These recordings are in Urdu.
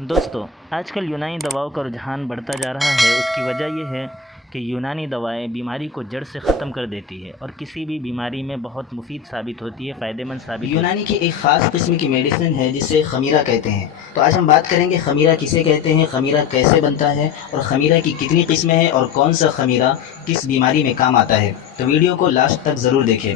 دوستو آج کل یونانی دواؤں کا رجحان بڑھتا جا رہا ہے۔ اس کی وجہ یہ ہے کہ یونانی دوائیں بیماری کو جڑ سے ختم کر دیتی ہے اور کسی بھی بیماری میں بہت مفید ثابت ہوتی ہے، فائدہ مند ثابت ہوتی ہے۔ یونانی کی ایک خاص قسم کی میڈیسن ہے جسے خمیرہ کہتے ہیں۔ تو آج ہم بات کریں گے خمیرہ کسے کہتے ہیں، خمیرہ کیسے بنتا ہے اور خمیرہ کی کتنی قسمیں ہیں اور کون سا خمیرہ کس بیماری میں کام آتا ہے۔ تو ویڈیو کو لاسٹ تک ضرور دیکھیں۔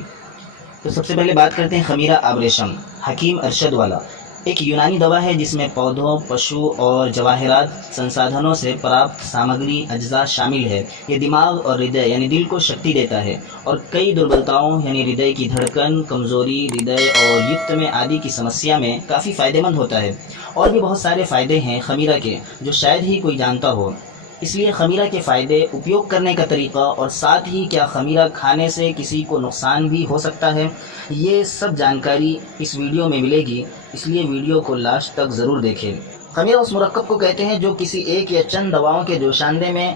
تو سب سے پہلے بات کرتے ہیں خمیرہ آبریشم، حکیم ارشد والا۔ ایک یونانی دوا ہے جس میں پودوں، پشو اور جواہرات سنسادھنوں سے پراپت سامگری اجزاء شامل ہے۔ یہ دماغ اور ہردے یعنی دل کو شکتی دیتا ہے اور کئی دربلتاؤں یعنی ہردے کی دھڑکن، کمزوری، ہردے اور یکت میں آدی کی سمسیا میں کافی فائدہ مند ہوتا ہے۔ اور بھی بہت سارے فائدے ہیں خمیرہ کے جو شاید ہی کوئی جانتا ہو، اس لیے خمیرہ کے فائدے، اپیوگ کرنے کا طریقہ اور ساتھ ہی کیا خمیرہ کھانے سے کسی کو نقصان بھی ہو سکتا ہے، یہ سب جانکاری اس ویڈیو میں ملے گی، اس لیے ویڈیو کو لاسٹ تک ضرور دیکھیں۔ خمیرہ اس مرکب کو کہتے ہیں جو کسی ایک یا چند دواؤں کے جوشاندے میں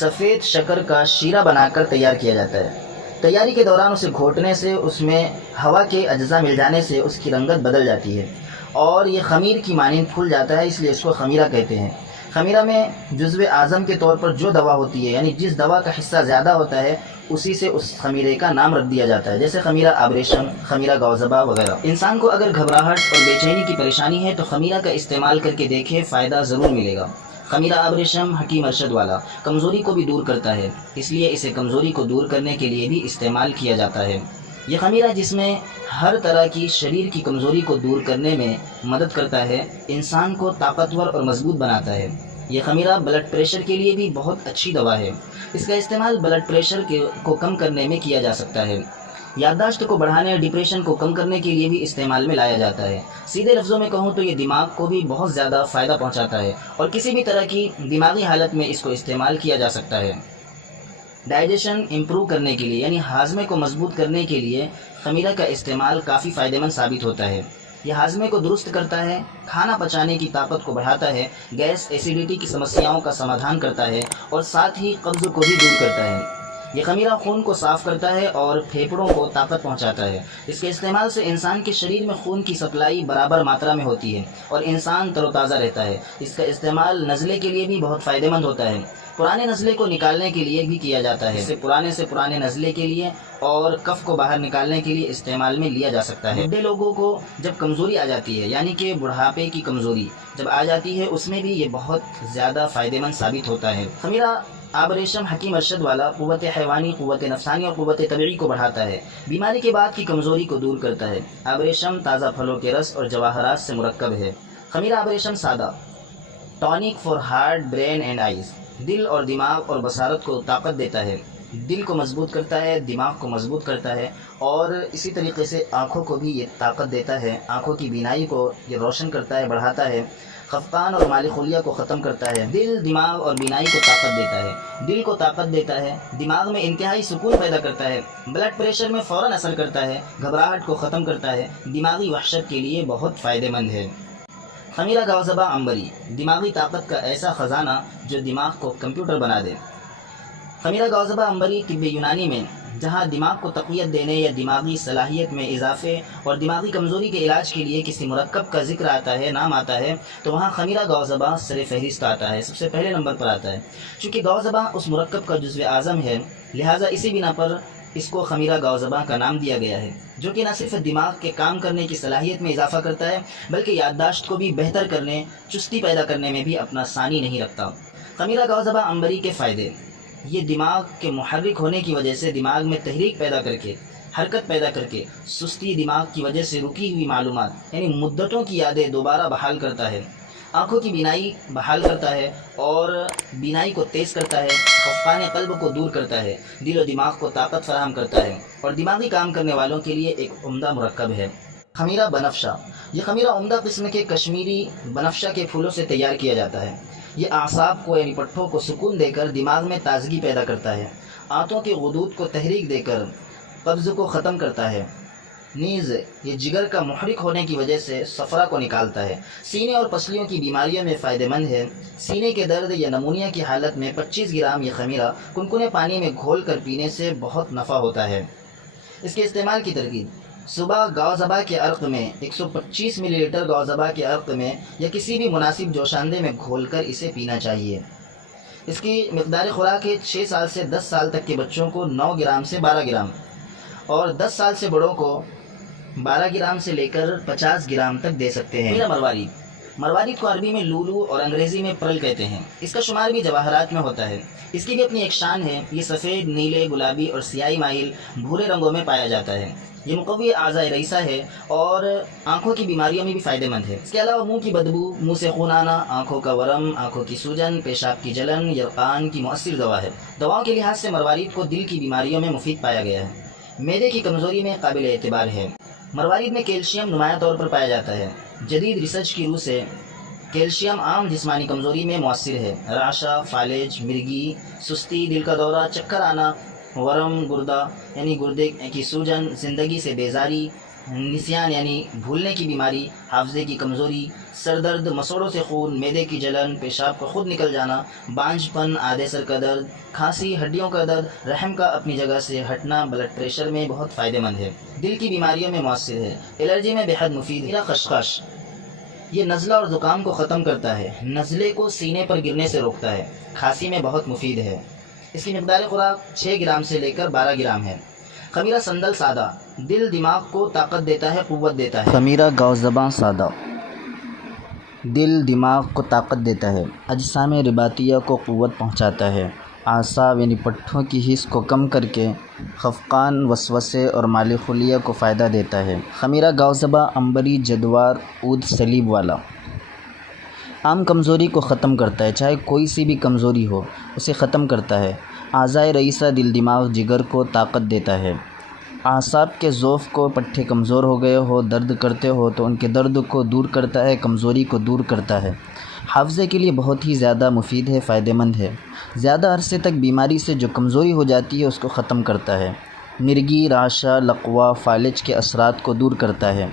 سفید شکر کا شیرہ بنا کر تیار کیا جاتا ہے۔ تیاری کے دوران اسے گھونٹنے سے اس میں ہوا کے اجزاء مل جانے سے اس کی رنگت بدل جاتی ہے اور یہ خمیر کی مانند پھول جاتا ہے، اس لیے اس کو خمیرہ کہتے ہیں۔ خمیرہ میں جزو اعظم کے طور پر جو دوا ہوتی ہے یعنی جس دوا کا حصہ زیادہ ہوتا ہے اسی سے اس خمیرے کا نام رکھ دیا جاتا ہے، جیسے خمیرہ آبریشم، خمیرہ گوزبا وغیرہ۔ انسان کو اگر گھبراہٹ اور بے چینی کی پریشانی ہے تو خمیرہ کا استعمال کر کے دیکھے، فائدہ ضرور ملے گا۔ خمیرہ آبریشم حکیم ارشد والا کمزوری کو بھی دور کرتا ہے، اس لیے اسے کمزوری کو دور کرنے کے لیے بھی استعمال کیا جاتا ہے۔ یہ خمیرہ جس میں ہر طرح کی شریر کی کمزوری کو دور کرنے میں مدد کرتا ہے، انسان کو طاقتور اور مضبوط بناتا ہے۔ یہ خمیرہ بلڈ پریشر کے لیے بھی بہت اچھی دوا ہے، اس کا استعمال بلڈ پریشر کو کم کرنے میں کیا جا سکتا ہے۔ یادداشت کو بڑھانے اور ڈپریشن کو کم کرنے کے لیے بھی استعمال میں لایا جاتا ہے۔ سیدھے لفظوں میں کہوں تو یہ دماغ کو بھی بہت زیادہ فائدہ پہنچاتا ہے اور کسی بھی طرح کی دماغی حالت میں اس کو استعمال کیا جا سکتا ہے۔ ڈائجیشن امپروو کرنے کے لیے یعنی ہاضمے کو مضبوط کرنے کے لیے خمیرہ کا استعمال کافی فائدہ مند ثابت ہوتا ہے۔ یہ ہاضمے کو درست کرتا ہے، کھانا پچانے کی طاقت کو بڑھاتا ہے، گیس ایسیڈیٹی کی سمسیاؤں کا سمادھان کرتا ہے اور ساتھ ہی قبض کو بھی دور کرتا ہے۔ یہ خمیرہ خون کو صاف کرتا ہے اور پھیپھڑوں کو طاقت پہنچاتا ہے۔ اس کے استعمال سے انسان کے شریر میں خون کی سپلائی برابر ماترا میں ہوتی ہے اور انسان تر و تازہ رہتا ہے۔ اس کا استعمال نزلے کے لیے بھی بہت فائدہ مند ہوتا ہے۔ پرانے نزلے کو نکالنے کے لیے بھی کیا جاتا ہے، اسے پرانے سے پرانے نزلے کے لیے اور کف کو باہر نکالنے کے لیے استعمال میں لیا جا سکتا ہے۔ بوڑھے لوگوں کو جب کمزوری آ جاتی ہے یعنی کہ بڑھاپے کی کمزوری جب آ جاتی ہے، اس میں بھی یہ بہت زیادہ فائدہ مند ثابت ہوتا ہے۔ خمیرہ آبریشم حکیم ارشد والا قوت حیوانی، قوت نفسانی اور قوت طبیعی کو بڑھاتا ہے، بیماری کے بعد کی کمزوری کو دور کرتا ہے۔ آبریشم تازہ پھلوں کے رس اور جواہرات سے مرکب ہے۔ خمیرہ آبریشم سادہ tonic for heart, brain and eyes, دل اور دماغ اور بصارت کو طاقت دیتا ہے، دل کو مضبوط کرتا ہے، دماغ کو مضبوط کرتا ہے اور اسی طریقے سے آنکھوں کو بھی یہ طاقت دیتا ہے، آنکھوں کی بینائی کو یہ روشن کرتا ہے، بڑھاتا ہے، خفقان اور مالی خلیہ کو ختم کرتا ہے، دل، دماغ اور بینائی کو طاقت دیتا ہے، دل کو طاقت دیتا ہے، دماغ میں انتہائی سکون پیدا کرتا ہے، بلڈ پریشر میں فوراً اثر کرتا ہے، گھبراہٹ کو ختم کرتا ہے، دماغی وحشت کے لیے بہت فائدہ مند ہے۔ خمیرہ گوزبا عنبری، دماغی طاقت کا ایسا خزانہ جو دماغ کو کمپیوٹر بنا دے۔ خمیرہ گوزبا عنبری طب یونانی میں جہاں دماغ کو تقویت دینے یا دماغی صلاحیت میں اضافے اور دماغی کمزوری کے علاج کے لیے کسی مرکب کا ذکر آتا ہے، نام آتا ہے، تو وہاں خمیرہ گوزبا سر فہرست آتا ہے، سب سے پہلے نمبر پر آتا ہے۔ چونکہ گوزبا اس مرکب کا جزو اعظم ہے، لہٰذا اسی بنا پر اس کو خمیرہ گوزبا کا نام دیا گیا ہے، جو کہ نہ صرف دماغ کے کام کرنے کی صلاحیت میں اضافہ کرتا ہے بلکہ یادداشت کو بھی بہتر کرنے، چستی پیدا کرنے میں بھی اپنا ثانی نہیں رکھتا۔ خمیرہ گوزبا عنبری کے فائدے: یہ دماغ کے محرک ہونے کی وجہ سے دماغ میں تحریک پیدا کر کے، حرکت پیدا کر کے، سستی دماغ کی وجہ سے رکی ہوئی معلومات یعنی مدتوں کی یادیں دوبارہ بحال کرتا ہے، آنکھوں کی بینائی بحال کرتا ہے اور بینائی کو تیز کرتا ہے، خفقان قلب کو دور کرتا ہے، دل و دماغ کو طاقت فراہم کرتا ہے اور دماغی کام کرنے والوں کے لیے ایک عمدہ مرکب ہے۔ خمیرہ بنفشہ، یہ خمیرہ عمدہ قسم کے کشمیری بنفشہ کے پھولوں سے تیار کیا جاتا ہے۔ یہ اعصاب کو یعنی پٹھوں کو سکون دے کر دماغ میں تازگی پیدا کرتا ہے، آنتوں کے غدود کو تحریک دے کر قبض کو ختم کرتا ہے، نیز یہ جگر کا محرک ہونے کی وجہ سے صفرا کو نکالتا ہے، سینے اور پسلیوں کی بیماریوں میں فائدہ مند ہے۔ سینے کے درد یا نمونیا کی حالت میں 25 گرام یہ خمیرہ کنکنے پانی میں گھول کر پینے سے بہت نفع ہوتا ہے۔ اس کے استعمال کی ترکیب: صبح گاؤزبا کے عرق میں 125 ملی لیٹر گاؤزبا کے عرق میں یا کسی بھی مناسب جوشاندے میں گھول کر اسے پینا چاہیے۔ اس کی مقدار خوراک ہے 6 سال سے 10 سال تک کے بچوں کو 9 گرام سے 12 گرام اور 10 سال سے بڑوں کو 12 گرام سے لے کر 50 گرام تک دے سکتے ہیں۔ مروارید کو عربی میں لولو اور انگریزی میں پرل کہتے ہیں۔ اس کا شمار بھی جواہرات میں ہوتا ہے۔ اس کی بھی اپنی ایک شان ہے، یہ سفید، نیلے، گلابی اور سیاہی مائل بھورے رنگوں میں پایا جاتا ہے۔ یہ مقوی اعضاء رئیسہ ہے اور آنکھوں کی بیماریوں میں بھی فائدہ مند ہے۔ اس کے علاوہ منہ کی بدبو، منہ سے خون آنا، آنکھوں کا ورم، آنکھوں کی سوجن، پیشاب کی جلن، یرقان کی مؤثر دوا ہے۔ دواؤں کے لحاظ سے مروارید کو دل کی بیماریوں میں مفید پایا گیا ہے۔ معدے کی کمزوری میں قابل اعتبار ہے۔ مروارید میں کیلشیم نمایاں طور پر پایا جاتا ہے۔ جدید ریسرچ کی روح سے کیلشیم عام جسمانی کمزوری میں مؤثر ہے۔ رعشہ، فالج، مرگی، سستی، دل کا دورہ، چکر آنا، ورم گردہ یعنی گردے کی سوجن، زندگی سے بیزاری، نسیان یعنی بھولنے کی بیماری، حافظے کی کمزوری، سر درد، مسوڑوں سے خون، معدے کی جلن، پیشاب کا خود نکل جانا، بانجھ پن، آدھے سر کا درد، کھانسی، ہڈیوں کا درد، رحم کا اپنی جگہ سے ہٹنا بلڈ پریشر میں بہت فائدہ مند ہے۔ دل کی بیماریوں میں مؤثر ہے۔ الرجی میں بہت مفید ہے۔ خشخاش یہ نزلہ اور زکام کو ختم کرتا ہے۔ نزلے کو سینے پر گرنے سے روکتا ہے۔ کھانسی میں بہت مفید ہے۔ اس کی مقدار خوراک 6 گرام سے لے کر 12 گرام ہے۔ خمیرہ سندل سادہ دل دماغ کو طاقت دیتا ہے، قوت دیتا ہے۔ خمیرہ گاؤزبا سادہ دل دماغ کو طاقت دیتا ہے، اجسام رباطیہ کو قوت پہنچاتا ہے، اعصاب یعنی پٹھوں کی حس کو کم کر کے خفقان، وسوسے اور مال خلیہ کو فائدہ دیتا ہے۔ خمیرہ گاؤزبا عنبری، جدوار، عود سلیب والا عام کمزوری کو ختم کرتا ہے، چاہے کوئی سی بھی کمزوری ہو اسے ختم کرتا ہے۔ اعضاء رئیسہ دل دماغ جگر کو طاقت دیتا ہے۔ اعصاب کے ضعف کو، پٹھے کمزور ہو گئے ہو، درد کرتے ہو تو ان کے درد کو دور کرتا ہے، کمزوری کو دور کرتا ہے۔ حافظے کے لیے بہت ہی زیادہ مفید ہے، فائدہ مند ہے۔ زیادہ عرصے تک بیماری سے جو کمزوری ہو جاتی ہے اس کو ختم کرتا ہے۔ مرگی، رعشہ، لقوہ، فالج کے اثرات کو دور کرتا ہے۔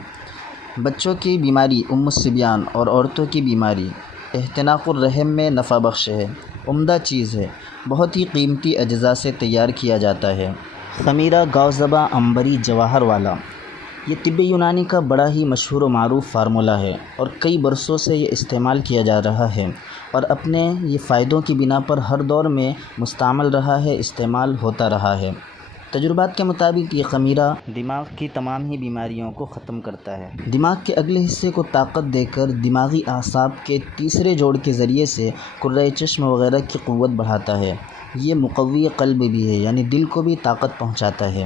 بچوں کی بیماری الصبیان اور عورتوں کی بیماری احتناق الرحم میں نفع بخش ہے، عمدہ چیز ہے، بہت ہی قیمتی اجزاء سے تیار کیا جاتا ہے۔ خمیرہ گاؤزبا عنبری جواہر والا یہ طب یونانی کا بڑا ہی مشہور و معروف فارمولہ ہے اور کئی برسوں سے یہ استعمال کیا جا رہا ہے اور اپنے یہ فائدوں کی بنا پر ہر دور میں مستعمل رہا ہے، استعمال ہوتا رہا ہے۔ تجربات کے مطابق یہ خمیرہ دماغ کی تمام ہی بیماریوں کو ختم کرتا ہے، دماغ کے اگلے حصے کو طاقت دے کر دماغی اعصاب کے تیسرے جوڑ کے ذریعے سے کرۂ چشم وغیرہ کی قوت بڑھاتا ہے۔ یہ مقوی قلب بھی ہے، یعنی دل کو بھی طاقت پہنچاتا ہے۔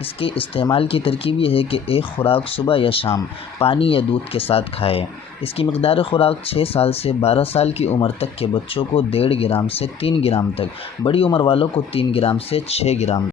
اس کے استعمال کی ترکیب یہ ہے کہ ایک خوراک صبح یا شام پانی یا دودھ کے ساتھ کھائے۔ اس کی مقدار خوراک 6 سال سے 12 سال کی عمر تک کے بچوں کو 1.5 گرام سے 3 گرام تک، بڑی عمر والوں کو 3 گرام سے 6 گرام